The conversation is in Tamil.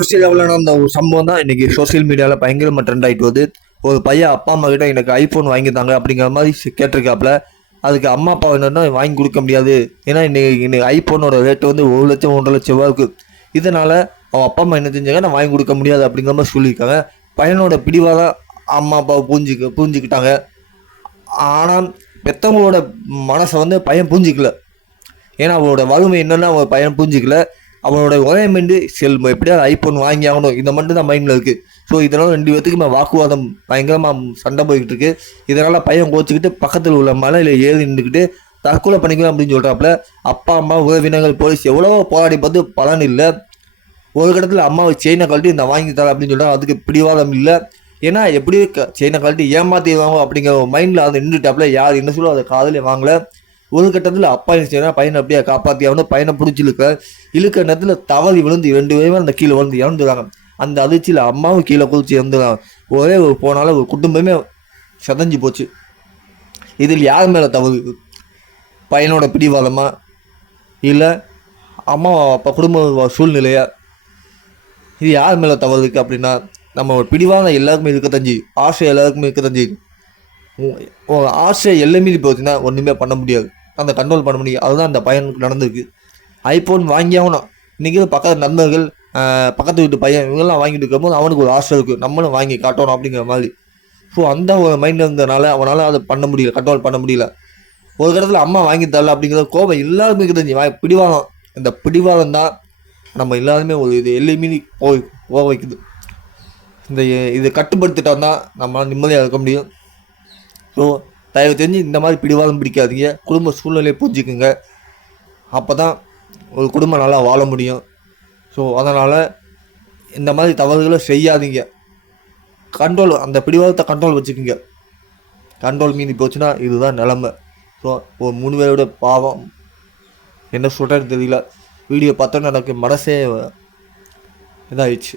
ஆஸ்திரேலியாவில் நடந்த ஒரு சம்பவம் தான் இன்னைக்கு சோசியல் மீடியாவில் பயங்கரமாக ட்ரெண்ட் ஆகிட்டு வருது. ஒரு பையன் அப்பா அம்மா கிட்ட எனக்கு ஐஃபோன் வாங்கி தாங்க அப்படிங்கிற மாதிரி கேட்டிருக்காப்புல. அதுக்கு அம்மா அப்பா என்னன்னா வாங்கி கொடுக்க முடியாது. ஏன்னா இன்னைக்கு ஐஃபோனோட ரேட்டு வந்து 1 லட்சம் 1.5 லட்சம் ரூபா இருக்குது. இதனால அவன் அப்பா அம்மா என்ன செஞ்சாங்க, நான் வாங்கி கொடுக்க முடியாது அப்படிங்கிற மாதிரி சொல்லியிருக்காங்க. பையனோட பிடிவாதான் அம்மா அப்பாவை புரிஞ்சுக்கிட்டாங்க. ஆனால் பெற்றவங்களோட மனசை வந்து பையன் புரிஞ்சிக்கல. ஏன்னா அவனோட வறுமை என்னென்னா அவன் பையன் புரிஞ்சிக்கல. அவனோட ஒரே மைண்டு எப்படியாவது ஐஃபோன் வாங்கி ஆகணும், இந்த மட்டும் தான் மைண்டில் இருக்குது. ஸோ இதனால் 2 பேத்துக்குமே வாக்குவாதம் பயங்கரமாக சண்டை போய்கிட்டு இருக்கு. இதனால் பையன் கோச்சிக்கிட்டு பக்கத்தில் உள்ள மலையில் ஏறி நின்றுக்கிட்டு தற்கொலை பண்ணிக்கலாம் அப்படின்னு சொல்கிறாப்புல. அப்பா அம்மா உறவினர்கள் போலீஸ் எவ்வளோ போராடி பார்த்து பலன் இல்லை. ஒரு இடத்துல அம்மாவை செயினை கழட்டி இந்த வாங்கி தரேன் அப்படின்னு சொல்கிறாங்க. அதுக்கு பிடிவாதம் இல்லை. ஏன்னா எப்படி செயினை கழட்டி ஏமாற்றிடுவாங்க அப்படிங்கிற மைண்டில் அதை நின்றுட்டாப்புல. யார் என்ன சொல்லுவோம் அதை காதலே வாங்கலை. ஒரு கட்டத்தில் அப்பா என்ன செய்யணும், பையனை அப்படியே காப்பாற்றி அவனும் பையனை பிடிச்சி இழுக்கிற நேரத்தில் தவறி விழுந்து 2 பேருமே அந்த கீழே விழுந்து இறந்துடுறாங்க. அந்த அதிர்ச்சியில் அம்மாவும் கீழே குதிச்சு இறந்துடுறாங்க. ஒரே ஒரு போனால ஒரு குடும்பமே சதஞ்சு போச்சு. இதில் யார் மேலே தவறு? பையனோட பிடிவாதமா இல்லை அம்மா அப்பா குடும்ப சூழ்நிலையா? இது யார் மேலே தவறு இருக்குது அப்படின்னா, நம்ம பிடிவாதம் எல்லாருக்குமே இருக்க தஞ்சி, ஆசை எல்லாருக்குமே இருக்க தஞ்சி. ஆசை எல்லை மீறி போச்சுன்னா ஒன்றுமே பண்ண முடியாது, அந்த கண்ட்ரோல் பண்ண முடியும். அதுதான் அந்த பையனுக்கு நடந்திருக்கு. ஐஃபோன் வாங்கியாகணும். இன்றைக்கி பக்கத்து நண்பர்கள், பக்கத்து வீட்டு பையன் இவங்கெல்லாம் வாங்கிட்டு இருக்கும்போது அவனுக்கு ஒரு ஆசை இருக்குது, நம்மளும் வாங்கி காட்டணும் அப்படிங்கிற மாதிரி. ஸோ அந்த ஒரு மைண்ட் இருந்ததுனால அவனால் அதை பண்ண முடியல, கண்ட்ரோல் பண்ண முடியல. ஒரு இடத்துல அம்மா வாங்கி தரல அப்படிங்கிற கோபம் எல்லாருமே தெரிஞ்சு பிடிவாதம். இந்த பிடிவாதம் தான் நம்ம எல்லாருமே ஒரு இது எல்லை மீறி போக வைக்குது. இதை கட்டுப்படுத்திட்டோம் தான் நம்மளால் நிம்மதியாக இருக்க முடியும். ஸோ தயவு தெரிஞ்சு இந்த மாதிரி பிடிவாதம் பிடிக்காதீங்க. குடும்ப சூழ்நிலையை புரிஞ்சுக்குங்க. அப்போ தான் ஒரு குடும்பம் நல்லா வாழ முடியும். ஸோ அதனால் இந்த மாதிரி தவறுகளை செய்யாதீங்க. அந்த பிடிவாதத்தை கண்ட்ரோல் வச்சுக்கோங்க. கண்ட்ரோல் மீறி போச்சுன்னா இதுதான் நிலமை. ஸோ ஒரு 3 பேரோட பாவம் என்ன சொல்கிறேன்னு தெரியல. வீடியோ பார்த்தோன்னா எனக்கு மனசே இதாகிடுச்சு.